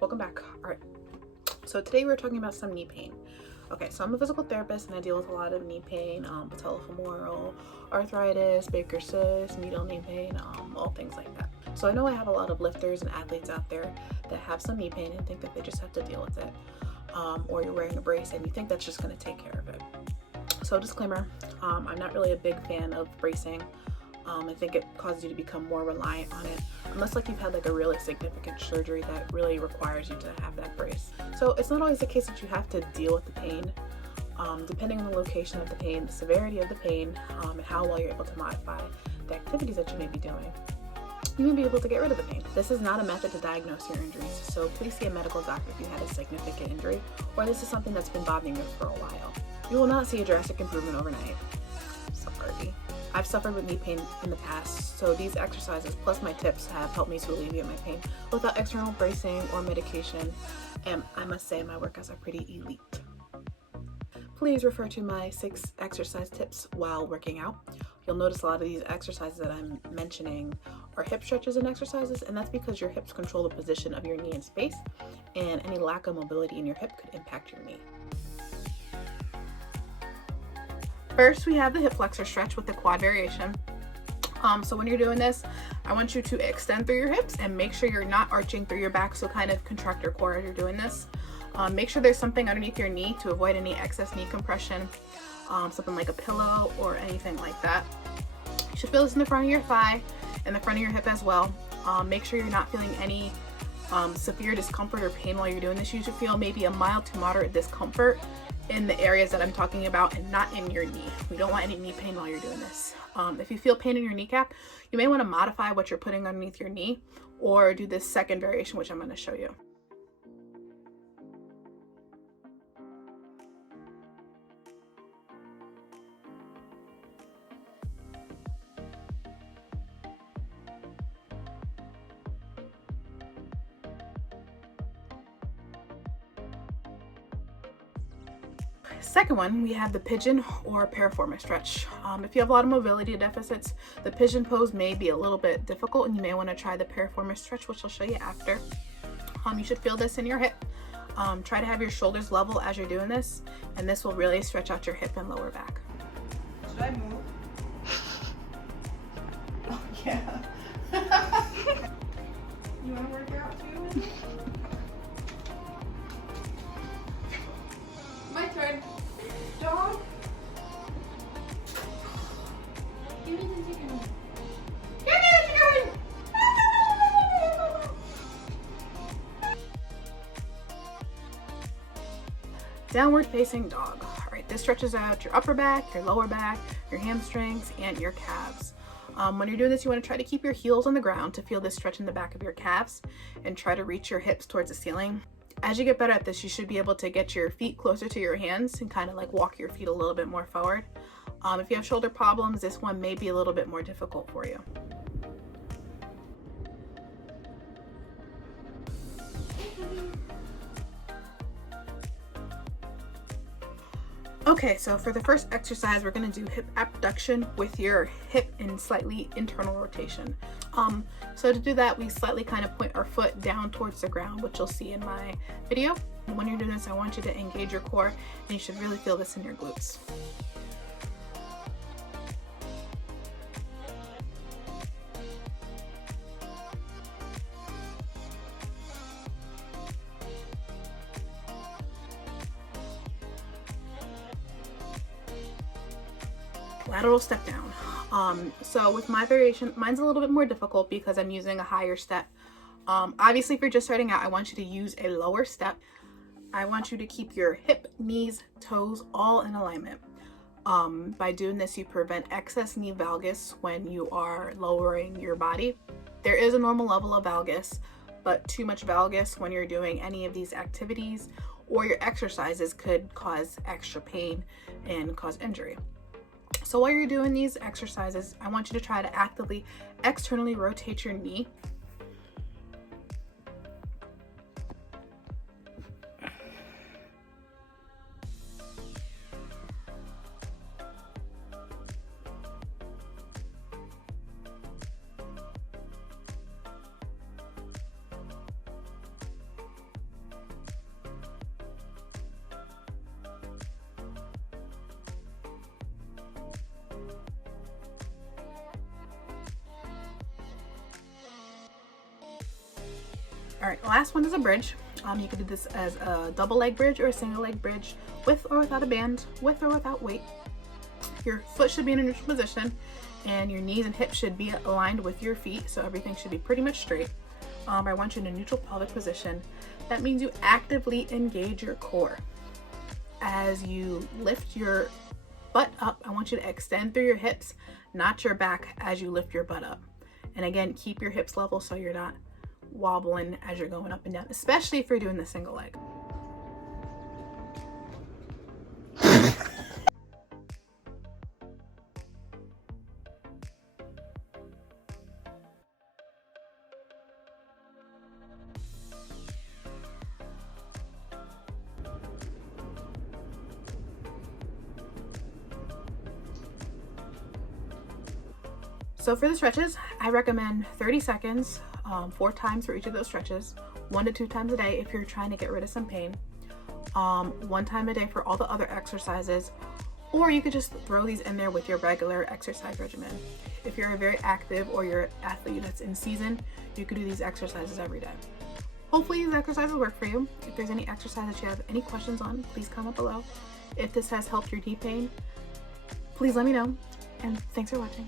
Welcome back. All right, so today we're talking about some knee pain. Okay, so I'm a physical therapist and I deal with a lot of knee pain, patellofemoral, arthritis, Baker's cyst, medial knee pain, all things like that. So I know I have a lot of lifters and athletes out there that have some knee pain and think that they just have to deal with it. Or you're wearing a brace and you think that's just going to take care of it. So disclaimer, I'm not really a big fan of bracing. I think it causes you to become more reliant on it, unless like you've had like a really significant surgery that really requires you to have that brace. So it's not always the case that you have to deal with the pain. Depending on the location of the pain, the severity of the pain, and how well you're able to modify the activities that you may be doing, you may be able to get rid of the pain. This is not a method to diagnose your injuries, so please see a medical doctor if you had a significant injury or this is something that's been bothering you for a while. You will not see a drastic improvement overnight. Sorry. I've suffered with knee pain in the past, so these exercises plus my tips have helped me to alleviate my pain without external bracing or medication, and I must say my workouts are pretty elite. Please refer to my 6 exercise tips while working out. You'll notice a lot of these exercises that I'm mentioning are hip stretches and exercises, and that's because your hips control the position of your knee in space, and any lack of mobility in your hip could impact your knee. First, we have the hip flexor stretch with the quad variation. So when you're doing this, I want you to extend through your hips and make sure you're not arching through your back, so kind of contract your core as you're doing this. Make sure there's something underneath your knee to avoid any excess knee compression, something like a pillow or anything like that. You should feel this in the front of your thigh and the front of your hip as well. Make sure you're not feeling any severe discomfort or pain while you're doing this. You should feel maybe a mild to moderate discomfort in the areas that I'm talking about and not in your knee. We don't want any knee pain while you're doing this. If you feel pain in your kneecap, you may want to modify what you're putting underneath your knee or do this second variation, which I'm going to show you. Second one, we have the pigeon or piriformis stretch. If you have a lot of mobility deficits, the pigeon pose may be a little bit difficult and you may want to try the piriformis stretch, which I'll show you after. You should feel this in your hip. Try to have your shoulders level as you're doing this, and this will really stretch out your hip and lower back. Should I move? Oh yeah. You want to work out too with me? My turn. Dog. Give me the chicken. Give me the chicken! Downward facing dog. All right, this stretches out your upper back, your lower back, your hamstrings, and your calves. When you're doing this, you want to try to keep your heels on the ground to feel this stretch in the back of your calves and try to reach your hips towards the ceiling. As you get better at this, you should be able to get your feet closer to your hands and kind of like walk your feet a little bit more forward. If you have shoulder problems, this one may be a little bit more difficult for you. Okay, so for the first exercise, we're going to do hip abduction with your hip in slightly internal rotation. So to do that, we slightly kind of point our foot down towards the ground, which you'll see in my video. When you're doing this, I want you to engage your core, and you should really feel this in your glutes. Lateral step down. So with my variation, mine's a little bit more difficult because I'm using a higher step. Obviously, if you're just starting out, I want you to use a lower step. I want you to keep your hip, knees, toes all in alignment. By doing this, you prevent excess knee valgus when you are lowering your body. There is a normal level of valgus, but too much valgus when you're doing any of these activities or your exercises could cause extra pain and cause injury. So while you're doing these exercises, I want you to try to actively externally rotate your knee. All right, last one is a bridge. You can do this as a double leg bridge or a single leg bridge, with or without a band, with or without weight. Your foot should be in a neutral position and your knees and hips should be aligned with your feet, so everything should be pretty much straight. I want you in a neutral pelvic position. That means you actively engage your core. As you lift your butt up, I want you to extend through your hips, not your back, as you lift your butt up. And again, keep your hips level so you're not wobbling as you're going up and down, especially if you're doing the single leg. So for the stretches, I recommend 30 seconds, 4 times for each of those stretches, 1 to 2 times a day if you're trying to get rid of some pain, 1 time a day for all the other exercises, or you could just throw these in there with your regular exercise regimen. If you're very active or you're an athlete that's in season, you could do these exercises every day. Hopefully these exercises work for you. If there's any exercise that you have any questions on, please comment below. If this has helped your knee pain, please let me know, and thanks for watching.